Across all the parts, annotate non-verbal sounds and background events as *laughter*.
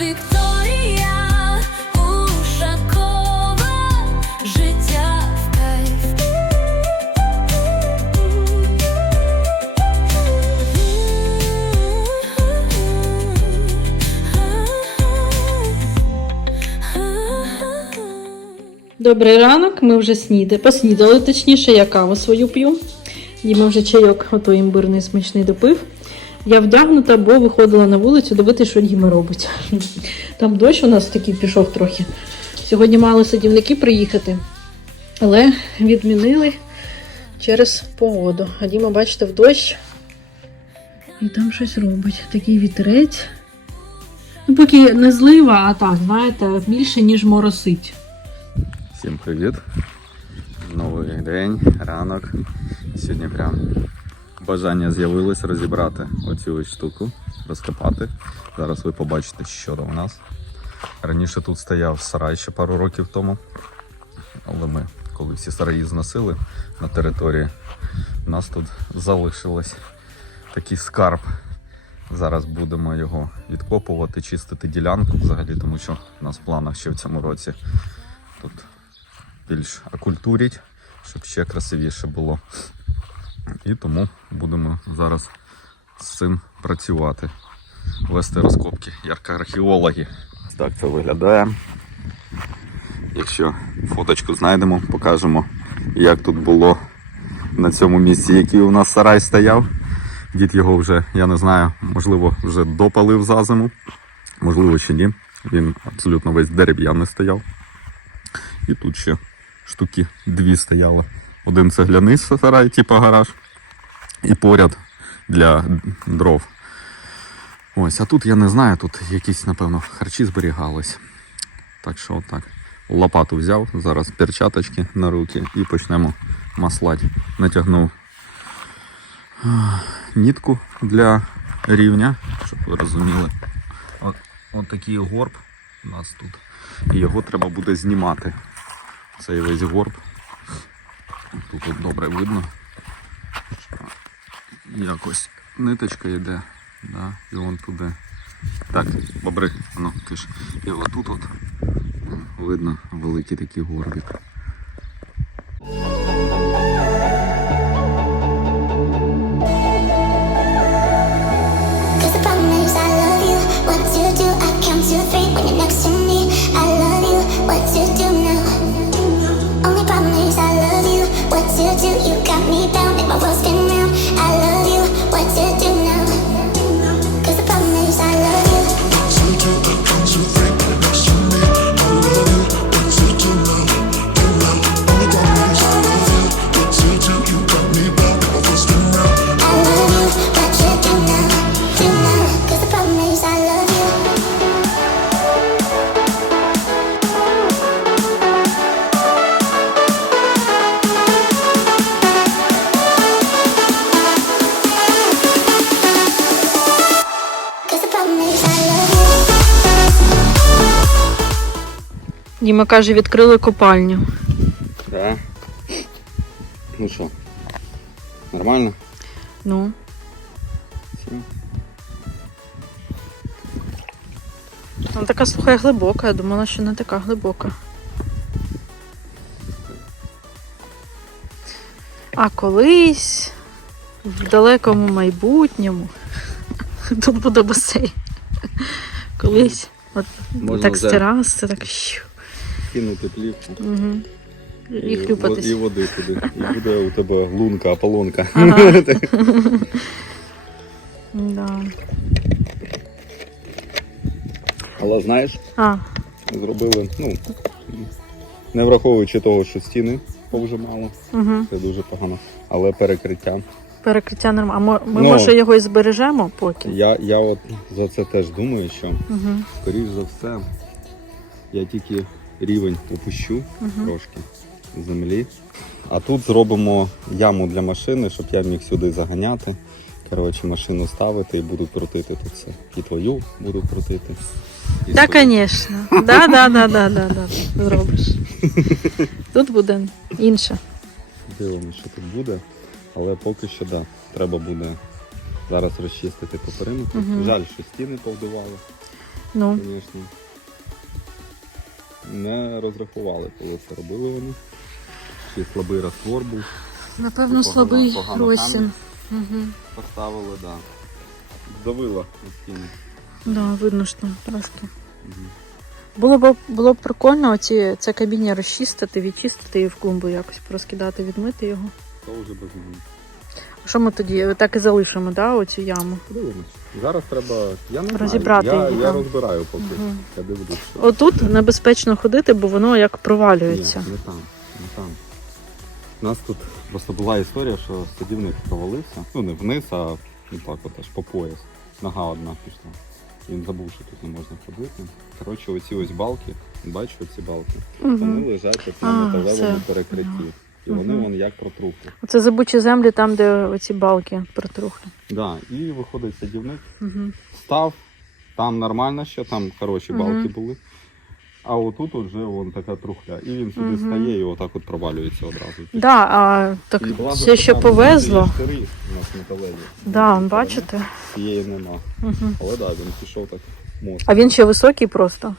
Вікторія Ушакова, життя. Добрий ранок, ми вже сніда... поснідали, точніше, я каву свою п'ю. Діма вже чайок готує імбирний смачний допив. Я вдягнута, бо виходила на вулицю дивитися, що Діма робить. Там дощ у нас такий пішов трохи. Сьогодні мали садівники приїхати, але відмінили через погоду. А Діма, бачите, в дощ. І там щось робить. Такий вітерець. Ну, поки не злива, а так, знаєте, більше, ніж моросить. Всім привіт! Новий день, ранок. Сьогодні прям бажання з'явилось розібрати оцю ось штуку, розкопати. Зараз ви побачите, що там у нас. Раніше тут стояв сарай ще пару років тому. Але ми, коли всі сараї зносили на території, у нас тут залишилось такий скарб. Зараз будемо його відкопувати, чистити ділянку взагалі, тому що у нас в планах ще в цьому році тут більш окультурять, щоб ще красивіше було. І тому будемо зараз з цим працювати. Вести розкопки, як археологи. Так це виглядає. Якщо фоточку знайдемо, покажемо, як тут було на цьому місці, який у нас сарай стояв. Дід його вже, я не знаю, можливо, вже допалив за зиму, можливо, ще ні. Він абсолютно весь дерев'яний стояв. І тут ще штуки дві стояли. Один цегляний сарай, типу гараж, і поряд для дров. Ось, а тут я не знаю, тут якісь, напевно, харчі зберігались. Так що отак. Лопату взяв, зараз перчаточки на руки і почнемо маслати. Натягнув нітку для рівня, щоб ви розуміли. От, от такий горб у нас тут. І його треба буде знімати. Цей весь горб. Тут от добре видно. що Якось ниточка йде. Да, і вон туди. Так, бобри, ну ти ж. І отут от видно великий такий горбик. Діма каже, відкрили копальню. Да. Ну що, нормально? Ну, Все. вона така слухай глибока. Я думала, що не така глибока. А колись в далекому майбутньому тут буде басейн. Колись. От Можна так з так щу. Кинути плівку. Угу. І хлюпатись. І води туди. *laughs* І буде у тебе лунка, аполонка. Ага. *laughs* Да. Але знаєш, А, зробили, ну, не враховуючи того, що стіни повжимало, угу. це дуже погано. Але перекриття. Перекриття нормально. А мо- ми, Ну. може, його і збережемо потім. Я, я от за це теж думаю, що Угу. скоріш за все я тільки рівень опущу Угу. трошки землі. А тут зробимо яму для машини, щоб я міг сюди заганяти. Коротше, машину ставити і буду крутити тут все. І твою буду крутити. і Так, свою. звісно. Да, *laughs* да, да, да, да, да. Зробиш. Тут буде інше. Дивимося, що тут буде. Але поки що да, треба буде зараз розчистити по периметру. Мгм. Жаль, що стіни повдували. Ну, звісно. Не розрахували, коли це робили вони. Чи слабий раствор був. напевно, Погано- слабий погано. Угу. Поставили, так. Да. Давило на стіни. Да, видно ж там трошки. Мгм. Було б було б прикольно оці це кабіння розчистити, відчистити і в клумбу якось розкидати, відмити його. То вже без мене. Що ми тоді так і залишимо, да, оцю яму? Подивимось. Зараз треба. Я не Розібрати знаю. Я, її, я розбираю поки. Мгм. Я дивлюсь. що- Отут небезпечно ходити, бо воно як провалюється. Ні, не там, не там. У нас тут просто була історія, що садівник провалився. Ну не вниз, а ну так от аж по пояс. Нога одна пішла. Він забув, що тут не можна ходити. Коротше, оці ось балки, бачу оці балки, вони Угу. лежать от А, на металевому все. перекритті. І вони Мгм. вон як протрухли. Оце забучі землі, там, де оці балки протрухли. Да, і виходить садівник, Угу. став, там нормально ще, там хороші Мгм. балки були. А отут от вже вон така трухля. І він сюди Мгм. стає і отак от провалюється одразу. Да, а так І все ще повезло. штири у нас металеві. Да, бачите? Цієї нема. Угу. Але так, да, він пішов так моцно. А він ще високий просто.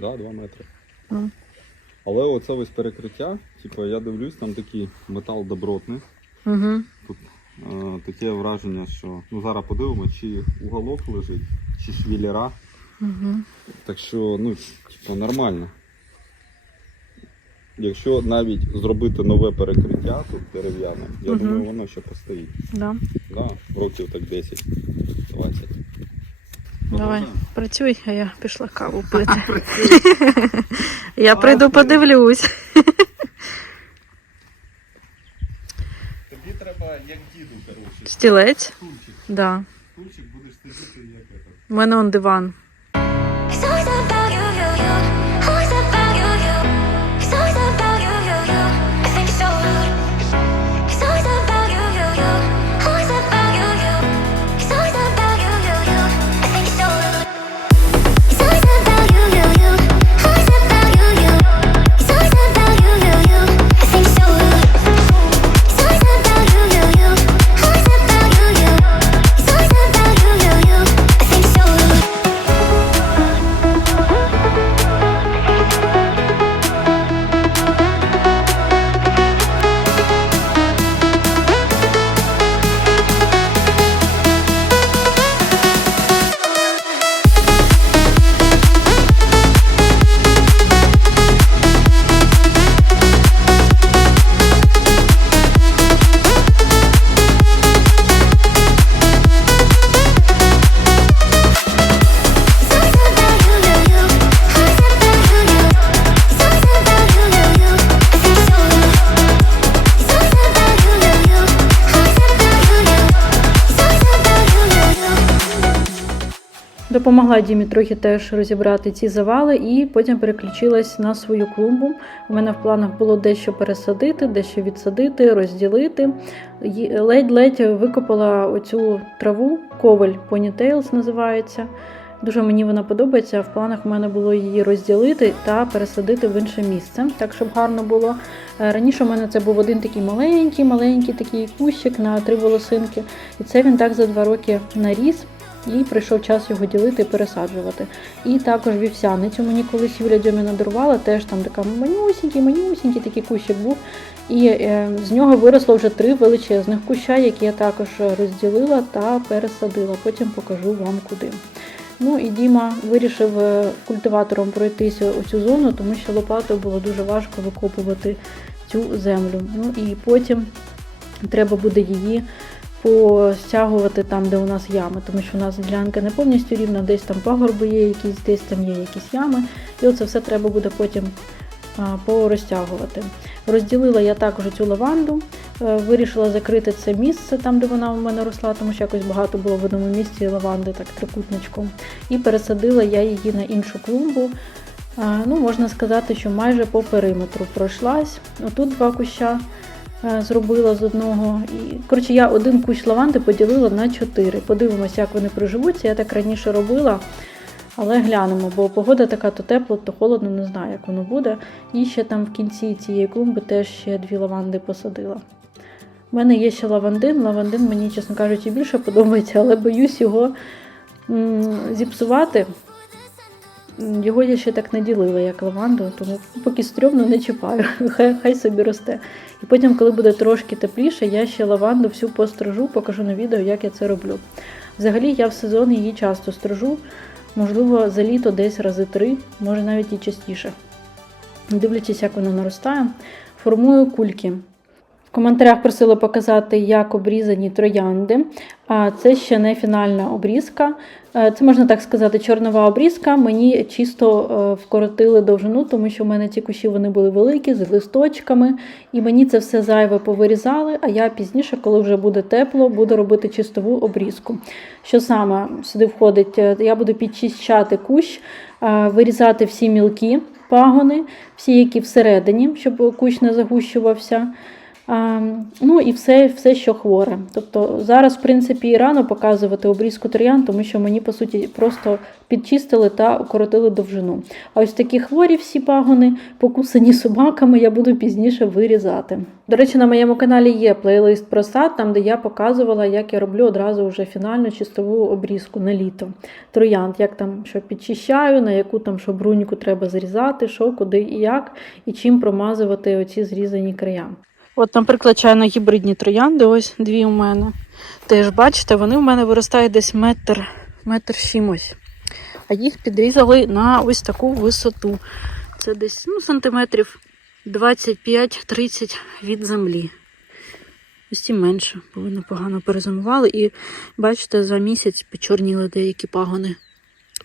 Да, два метри. Ну. Але оце ось перекриття, типу, я дивлюсь, там такий метал добротний. Угу. Е, таке враження, що ну зараз подивимося, чи уголок лежить, чи швілера. Угу. Так що, ну, типу, нормально. Якщо навіть зробити нове перекриття тут дерев'яне, я Мгм. думаю, воно ще постоїть. Да. Да, років так 10-20. Давай, працюй, а я пішла каву *laughs* пити. *laughs* я прийду подивлюсь. *laughs* Тобі треба як діду, коротше, Стілець? стульчик. Да. Стульчик будеш сидіти як этот. У мене он диван. Допомогла Дімі трохи теж розібрати ці завали і потім переключилась на свою клумбу. У мене в планах було дещо пересадити, дещо відсадити, розділити. Ледь-ледь викопала оцю траву, коваль Ponytails називається. Дуже мені вона подобається. В планах у мене було її розділити та пересадити в інше місце, так щоб гарно було. Е, Раніше у мене це був один такий маленький, маленький такий кущик на три волосинки. І це він так за два роки наріс. І прийшов час його ділити і пересаджувати. І також вівсяницю мені колись Юля Дьоміна дарувала, теж там така манюсінький, манюсінький такий кущик був. І е, з нього виросло вже три величезних куща, які я також розділила та пересадила. Потім покажу вам куди. Ну і Діма вирішив е, культиватором пройтися оцю зону, тому що лопатою було дуже важко викопувати цю землю. Ну і потім треба буде її постягувати там, де у нас ями, тому що у нас ділянка не повністю рівна, десь там пагорби є якісь, десь там є якісь ями. І оце все треба буде потім порозтягувати. Розділила я також цю лаванду, е, вирішила закрити це місце там, де вона у мене росла, тому що якось багато було в одному місці лаванди, так трикутничком. І пересадила я її на іншу клумбу. Ну, можна сказати, що майже по периметру пройшлась. Отут два куща зробила з одного. І, коротше, я один кущ лаванди поділила на чотири. Подивимося, як вони приживуться. Я так раніше робила. Але глянемо, бо погода така то тепло, то холодно, не знаю, як воно буде. І ще там в кінці цієї клумби теж ще дві лаванди посадила. У мене є ще лавандин. Лавандин мені, чесно кажучи, більше подобається, але боюсь його зіпсувати. Його я ще так не ділила, як лаванду, тому поки стрьомно не чіпаю, *laughs* хай, хай собі росте. І потім, коли буде трошки тепліше, я ще лаванду всю пострижу, покажу на відео, як я це роблю. Взагалі я в сезон її часто стрижу, можливо, за літо десь рази три, може навіть і частіше. Дивлячись, як вона наростає, формую кульки. В коментарях просили показати, як обрізані троянди. А це ще не фінальна обрізка. Е, Це можна так сказати, чорнова обрізка. Мені чисто е, вкоротили довжину, тому що в мене ці кущі вони були великі, з листочками, і мені це все зайве повирізали. А я пізніше, коли вже буде тепло, буду робити чистову обрізку. Що саме сюди входить? Е, Я буду підчищати кущ, вирізати всі мілкі пагони, всі, які всередині, щоб кущ не загущувався. Ну і все, все, що хворе. Тобто зараз, в принципі, і рано показувати обрізку троян, тому що мені, по суті, просто підчистили та укоротили довжину. А ось такі хворі всі пагони, покусані собаками, я буду пізніше вирізати. До речі, на моєму каналі є плейлист про сад, там де я показувала, як я роблю одразу вже фінальну чистову обрізку на літо. Троянд, як там що підчищаю, на яку там що бруньку треба зрізати, що, куди і як, і чим промазувати оці зрізані края. От, наприклад, чайно-гібридні троянди, ось дві у мене. Теж бачите, вони у мене виростають десь метр, метр чимось. А їх підрізали на ось таку висоту. Це десь ну, сантиметрів 25-30 від землі. Ось ті менше, бо вони погано перезимували. І бачите, за місяць почорніли деякі пагони.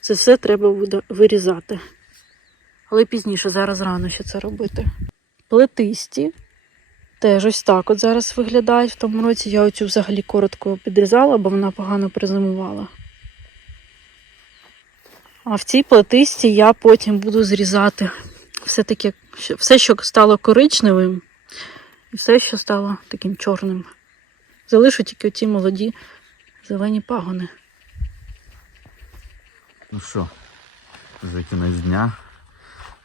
Це все треба вирізати. Але пізніше, зараз рано ще це робити. Плетисті. Теж ось так от зараз виглядають. В тому році я оцю взагалі коротко підрізала, бо вона погано призимувала. А в цій плетисті я потім буду зрізати все таке, все, що стало коричневим, і все, що стало таким чорним. Залишу тільки оці молоді зелені пагони. Ну що, вже кінець дня.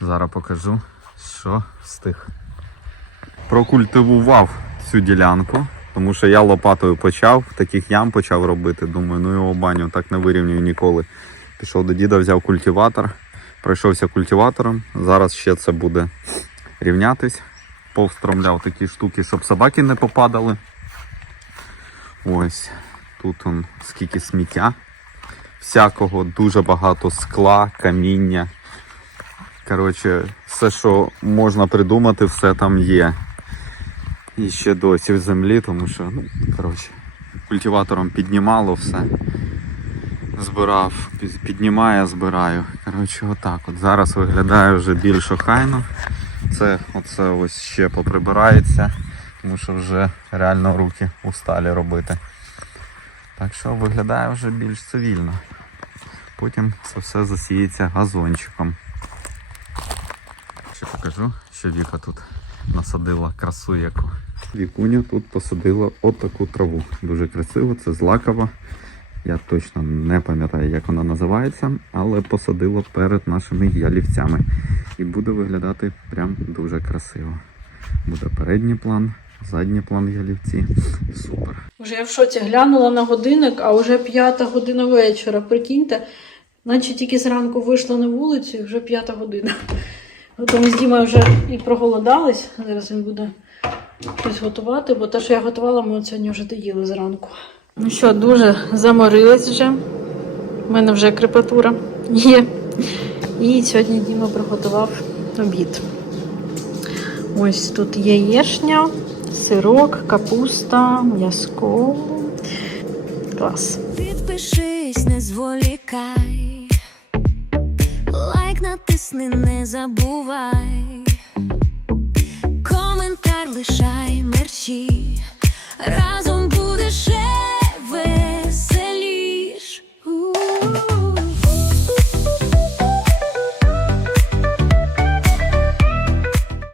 Зараз покажу, що встиг. Прокультивував цю ділянку, тому що я лопатою почав, таких ям почав робити. Думаю, ну його баню так не вирівнюю ніколи. Пішов до діда, взяв культиватор, пройшовся культиватором. Зараз ще це буде рівнятись. Повстромляв такі штуки, щоб собаки не попадали. Ось тут он скільки сміття всякого, дуже багато скла, каміння. Коротше, все, що можна придумати, все там є. І ще досі в землі, тому що, ну, коротше, культиватором піднімало все. Збирав, під- піднімаю, збираю. Коротше, отак. От зараз виглядає вже більш охайно. Це оце ось ще поприбирається, тому що вже реально руки усталі робити. Так що виглядає вже більш цивільно. Потім це все засіється газончиком. Ще покажу, що Віка тут насадила красу яку. Вікуня тут посадила отаку траву. Дуже красиво, це злакова. Я точно не пам'ятаю, як вона називається, але посадила перед нашими ялівцями. І буде виглядати прям дуже красиво. Буде передній план, задній план ялівці. Супер. Вже я в шоці глянула на годинник, а вже п'ята година вечора. Прикиньте, наче тільки зранку вийшла на вулицю, і вже п'ята година. Тому з Дімою вже і проголодались. Зараз він буде щось готувати, бо те, що я готувала, ми от сьогодні вже доїли зранку. Ну що, дуже заморилась вже. У мене вже крепатура є. І сьогодні Діма приготував обід. Ось тут яєшня, сирок, капуста, м'яско. Клас. Підпишись, не зволікай. Лайк натисни, не забувай. Лишай мерчі. Разом будеш.